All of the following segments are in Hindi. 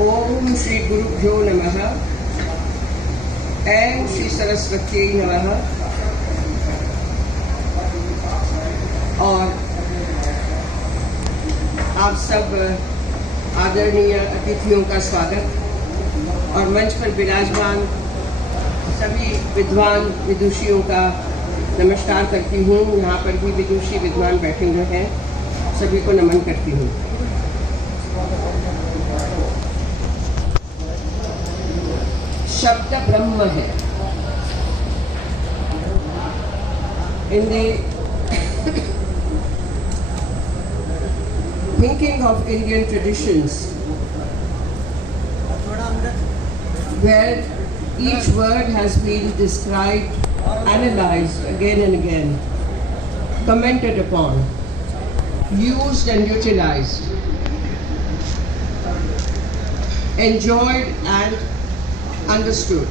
ओम श्री गुरुभ्यो नमः। ऐं श्री सरस्वती नमः। और आप सब आदरणीय अतिथियों का स्वागत और मंच पर विराजमान सभी विद्वान विदुषियों का नमस्कार करती हूँ। यहाँ पर भी विदुषी विद्वान बैठे हुए हैं, सभी को नमन करती हूँ। शब्द ब्रह्म है। In the thinking of Indian traditions, where each word has been described, analyzed again and again, commented upon, used and utilized, enjoyed and understood.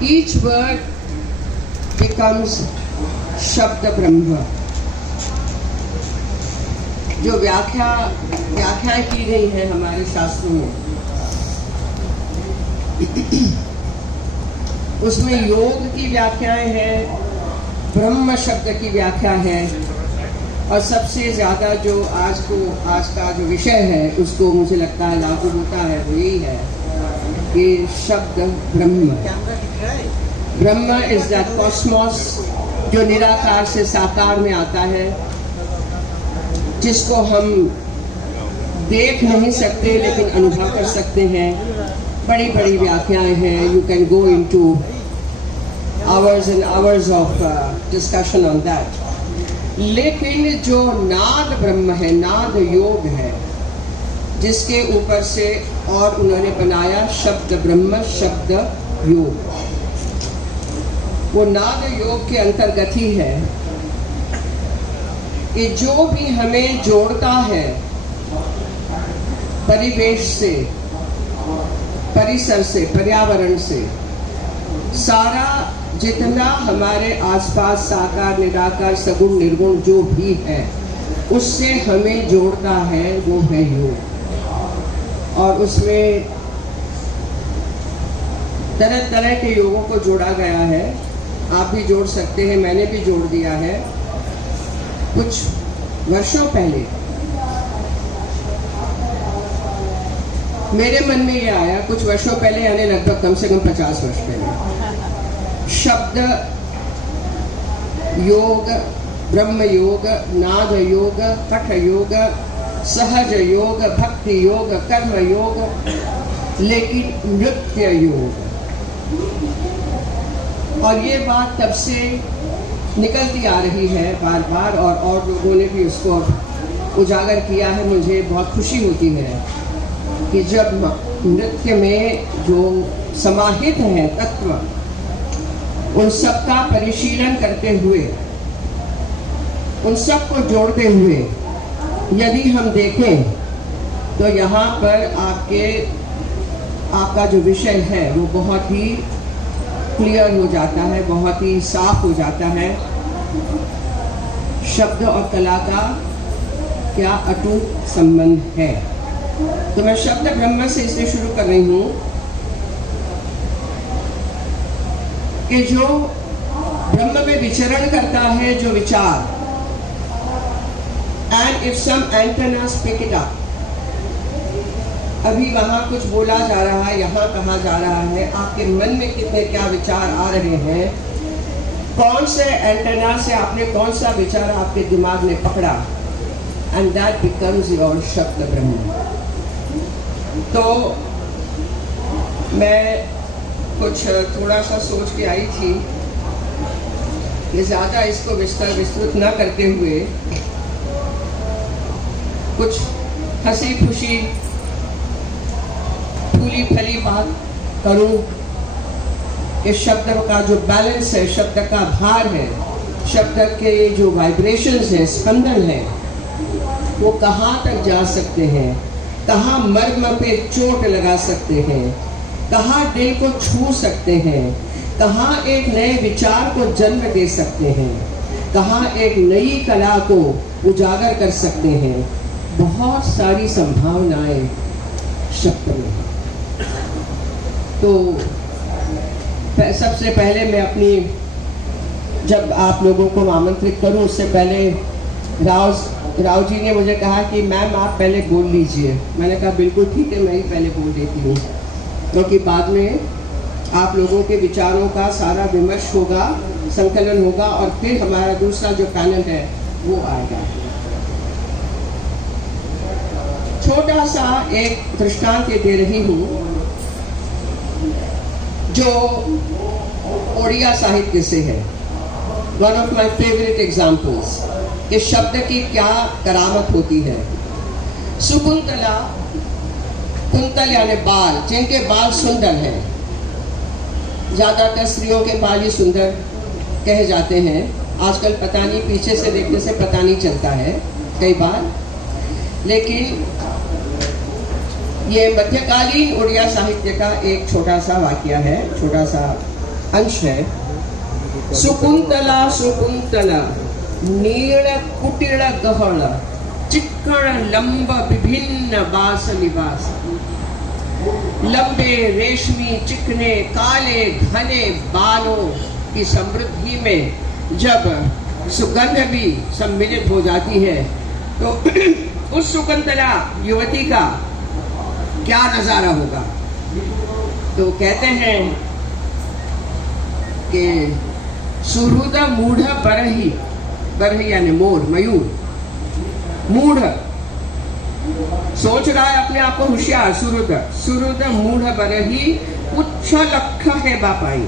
Each word becomes Shabda Brahma. जो व्याख्याएं की गई हैं हमारे शास्त्रों में, उसमें योग की व्याख्याएं हैं, ब्रह्म शब्द की व्याख्या है, और सबसे ज़्यादा जो आज का जो विषय है उसको मुझे लगता है लागू होता है वो यही है कि शब्द ब्रह्म। ब्रह्म इज दैट कॉस्मोस जो निराकार से साकार में आता है, जिसको हम देख नहीं सकते लेकिन अनुभव कर सकते हैं। बड़ी बड़ी व्याख्याएं हैं, you can go into hours and hours of discussion on that. लेकिन जो नाद ब्रह्म है, नाद योग है, जिसके ऊपर से और उन्होंने बनाया शब्द ब्रह्म, शब्द योग, वो नाद योग के अंतर्गत ही है कि जो भी हमें जोड़ता है परिवेश से, परिसर से, पर्यावरण से, सारा जितना हमारे आसपास साकार निराकार सगुण निर्गुण जो भी है उससे हमें जोड़ता है, वो है योग। और उसमें तरह तरह के योगों को जोड़ा गया है। आप भी जोड़ सकते हैं, मैंने भी जोड़ दिया है। कुछ वर्षों पहले मेरे मन में ये आया, कुछ वर्षों पहले यानी लगभग कम से कम 50 वर्ष पहले, शब्द योग, ब्रह्म योग, नाद योग, हठ योग, सहज योग, भक्ति योग, कर्म योग, लेकिन नृत्य योग। और ये बात तब से निकलती आ रही है बार बार, और लोगों ने भी उसको उजागर किया है। मुझे बहुत खुशी होती है कि जब नृत्य में जो समाहित है तत्व, उन सबका परिशीलन करते हुए, उन सबको जोड़ते हुए यदि हम देखें तो यहाँ पर आपका जो विषय है वो बहुत ही क्लियर हो जाता है, बहुत ही साफ हो जाता है। शब्द और कला का क्या अटूट संबंध है। तो मैं शब्द ब्रह्म से इसलिए शुरू कर रही हूँ कि जो ब्रह्म में विचरण करता है, जो विचार, and if some antennas pick it up, अभी वहाँ कुछ बोला जा रहा है, यहाँ कहा जा रहा है, आपके मन में कितने क्या विचार आ रहे हैं, कौन से एंटेना से आपने कौन सा विचार आपके दिमाग में पकड़ा, and that becomes your शब्द ब्रह्म। तो मैं कुछ थोड़ा सा सोच के आई थी कि ज़्यादा इसको विस्तृत न करते हुए कुछ हंसी खुशी फूली फली बात करूं कि शब्द का जो बैलेंस है, शब्द का भार है, शब्द के जो वाइब्रेशंस है, स्पंदन है, वो कहाँ तक जा सकते हैं, कहाँ मर्म पे चोट लगा सकते हैं, कहाँ दिल को छू सकते हैं, कहाँ एक नए विचार को जन्म दे सकते हैं, कहाँ एक नई कला को उजागर कर सकते हैं। बहुत सारी संभावनाएं शब्द में। तो सबसे पहले मैं अपनी, जब आप लोगों को आमंत्रित करूं उससे पहले राव जी ने मुझे कहा कि मैम आप पहले बोल लीजिए। मैंने कहा बिल्कुल ठीक है, मैं ही पहले बोल देती हूँ, क्योंकि बाद में आप लोगों के विचारों का सारा विमर्श होगा, संकलन होगा और फिर हमारा दूसरा जो पैनल है वो आएगा। छोटा सा एक दृष्टांत दे रही हूँ जो ओडिया साहित्य से है। One of my favourite examples कि शब्द की क्या करामत होती है। सुकुंतला, कुंतल यानी बाल, जिनके बाल सुंदर हैं, ज्यादातर स्त्रियों के बाल ही सुंदर कहे जाते हैं। आजकल पता नहीं, पीछे से देखने से पता नहीं चलता है कई बार, लेकिन ये मध्यकालीन उड़िया साहित्य का एक छोटा सा वाक्य है, छोटा सा अंश है। सुकुंतला सुकुंतला नील कुटिल गहल चिक्कण लंब विभिन्न बास निवास। लंबे रेशमी चिकने काले घने बालों की समृद्धि में जब सुगंध भी सम्मिलित हो जाती है तो उस सुकुंतला युवती का क्या नजारा होगा। तो कहते हैं कि सुहृद मूढ़ बरही, बरही यानी मोर, मयूर, मूढ़ सोच रहा है अपने आप को होशियार, सुहृद मूढ़ बरही उच्च लख है बापाई।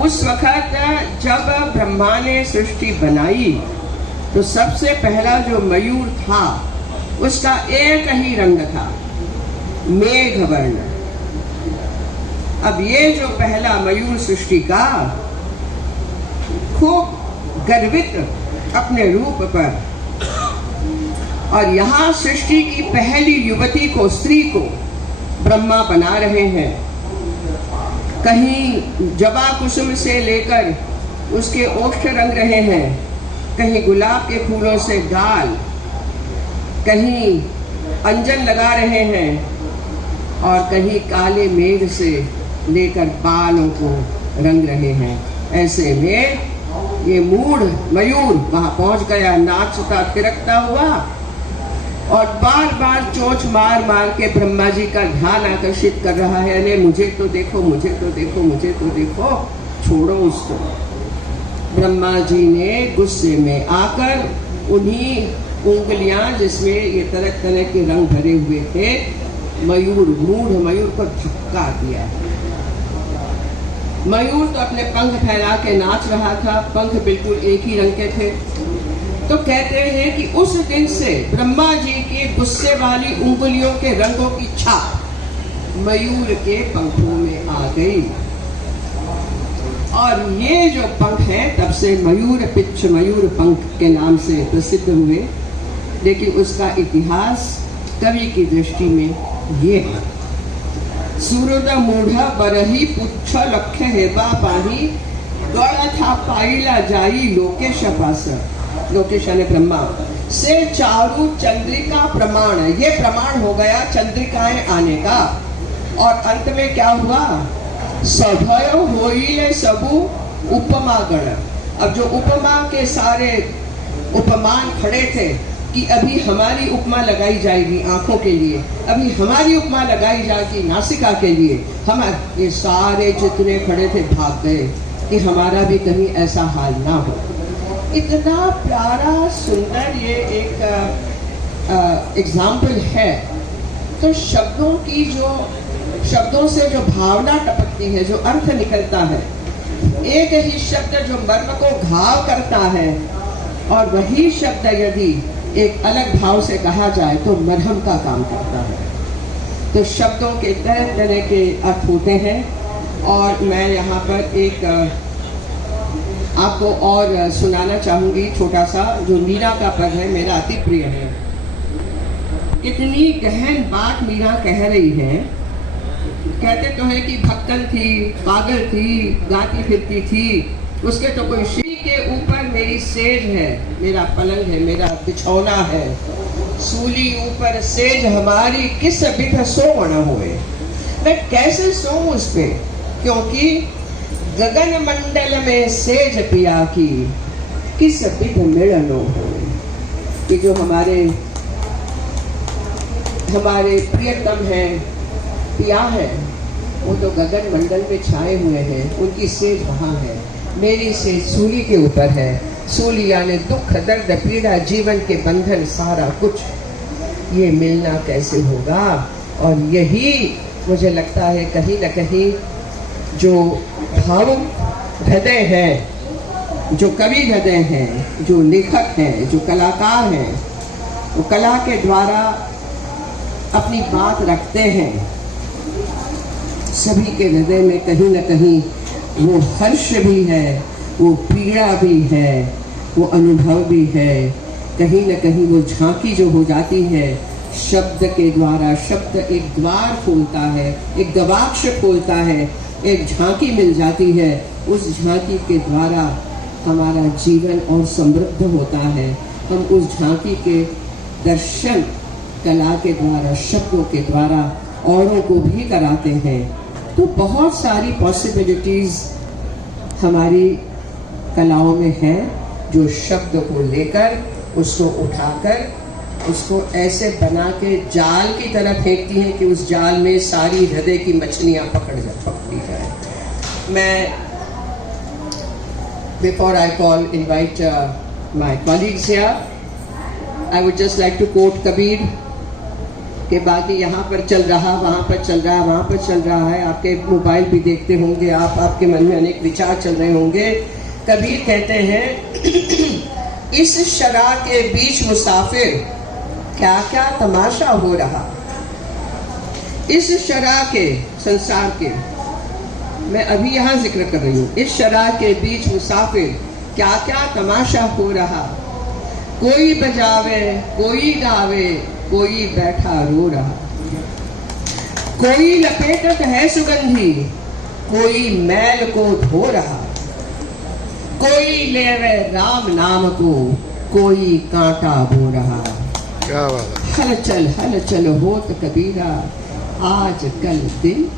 उस वक्त जब ब्रह्मा ने सृष्टि बनाई तो सबसे पहला जो मयूर था उसका एक ही रंग था, मेघ वर्ण। अब ये जो पहला मयूर सृष्टि का खूब गर्वित अपने रूप पर, और यहाँ सृष्टि की पहली युवती को, स्त्री को ब्रह्मा बना रहे हैं। कहीं जबा कुसुम से लेकर उसके ओष्ठ रंग रहे हैं, कहीं गुलाब के फूलों से गाल, कहीं अंजन लगा रहे हैं और कहीं काले मेघ से लेकर बालों को रंग रहे हैं। ऐसे में ये मूढ़ मयूर वहां पहुंच गया, नाचता थिरकता हुआ और बार बार चोंच मार मार के ब्रह्मा जी का ध्यान आकर्षित कर रहा है। अरे मुझे तो देखो, मुझे तो देखो, मुझे तो देखो, छोड़ो उसको। ब्रह्मा जी ने गुस्से में आकर उन्हीं उंगलियां जिसमें ये तरह तरह के रंग भरे हुए थे, मयूर, मूढ़ मयूर को धक्का दिया। मयूर तो अपने पंख फैला के नाच रहा था, पंख बिल्कुल एक ही रंग के थे। तो कहते हैं कि उस दिन से ब्रह्मा जी के गुस्से वाली उंगलियों के रंगों की छाप मयूर के पंखों में आ गई, और ये जो पंख है तब से मयूर पिच्छ, मयूर पंख के नाम से प्रसिद्ध हुए। लेकिन उसका इतिहास कवि की दृष्टि में ये है। सूरद मूढ़ बरही पुच्छ लक्ष्य हेबा पाही, गड़ था पाइला जाई लोकेश पास। लोकेश यानी ब्रह्मा से चारु चंद्रिका प्रमाण, ये प्रमाण हो गया चंद्रिकाएं आने का। और अंत में क्या हुआ, सभय होइले सबु उपमा गण। अब जो उपमा के सारे उपमान खड़े थे कि अभी हमारी उपमा लगाई जाएगी आंखों के लिए, अभी हमारी उपमा लगाई जाएगी नासिका के लिए, हमारे ये सारे जितने खड़े थे भाग गए कि हमारा भी कहीं ऐसा हाल ना हो। इतना प्यारा सुंदर ये एक एग्जाम्पल है। तो शब्दों की जो, शब्दों से जो भावना टपकती है, जो अर्थ निकलता है, एक ही शब्द जो मर्म को घाव करता है, और वही शब्द यदि एक अलग भाव से कहा जाए तो मरहम का काम करता है। तो शब्दों के तरह तरह के अर्थ होते हैं। और मैं यहाँ पर एक आपको और सुनाना चाहूँगी, छोटा सा, जो मीरा का पद है, मेरा अति प्रिय है। इतनी गहन बात मीरा कह रही है। कहते तो है कि भक्तन थी, पागल थी, गाती फिरती थी, उसके तो कोई श्री के ऊपर मेरी सेज है, मेरा पलंग है, मेरा बिछौना है, सूली ऊपर सेज हमारी किस बिध सोवण होए। मैं कैसे सोऊं उस पे, क्योंकि गगन मंडल में सेज पिया की किस बिध मिलन होए। कि जो हमारे प्रियतम है, पिया है, वो तो गगन मंडल में छाए हुए हैं, उनकी सेज वहां है। मेरी सेज सूली के ऊपर है। सूली यानी दुख, दर्द, पीड़ा, जीवन के बंधन, सारा कुछ। ये मिलना कैसे होगा। और यही मुझे लगता है कहीं न कहीं जो भावुक हृदय है, जो कवि हृदय हैं, जो लेखक हैं, जो कलाकार हैं, वो कला के द्वारा अपनी बात रखते हैं। सभी के हृदय में कहीं न कहीं वो हर्ष भी है, वो पीड़ा भी है, वो अनुभव भी है। कहीं न कहीं वो झांकी जो हो जाती है शब्द के द्वारा। शब्द एक द्वार खोलता है, एक गवाक्ष खोलता है, एक झांकी मिल जाती है। उस झांकी के द्वारा हमारा जीवन और समृद्ध होता है। हम उस झांकी के दर्शन कला के द्वारा, शब्दों के द्वारा औरों को भी कराते हैं। तो बहुत सारी पॉसिबिलिटीज हमारी कलाओं में हैं, जो शब्द को लेकर, उसको उठाकर, उसको ऐसे बना के जाल की तरह फेंकती हैं कि उस जाल में सारी हृदय की मछलियां पकड़ी जाए। मैं before I call invite my colleagues here, I would just like to quote Kabir कि बाकी यहाँ पर चल रहा, वहाँ पर चल रहा, वहाँ पर चल रहा है। आपके मोबाइल भी देखते होंगे आप, आपके मन में अनेक विचार चल रहे होंगे। कबीर कहते हैं, इस शरा के बीच मुसाफिर क्या क्या तमाशा हो रहा। इस शरा के, संसार के, मैं अभी यहाँ जिक्र कर रही हूँ। इस शरा के बीच मुसाफिर क्या क्या तमाशा हो रहा। कोई बजावे, कोई गावे, कोई बैठा रो रहा। कोई लपेटत है सुगंधी, कोई मैल को धो रहा। कोई लेवे राम नाम को, कोई कांटा बो रहा। क्या बात है। हलचल हलचल होत कबीरा, आज कल दिन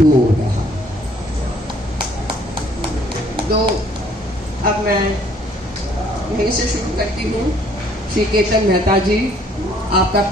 डो रहा। तो अब मैं यहीं से शुरू करती हूँ। श्री केतन मेहता जी, आपका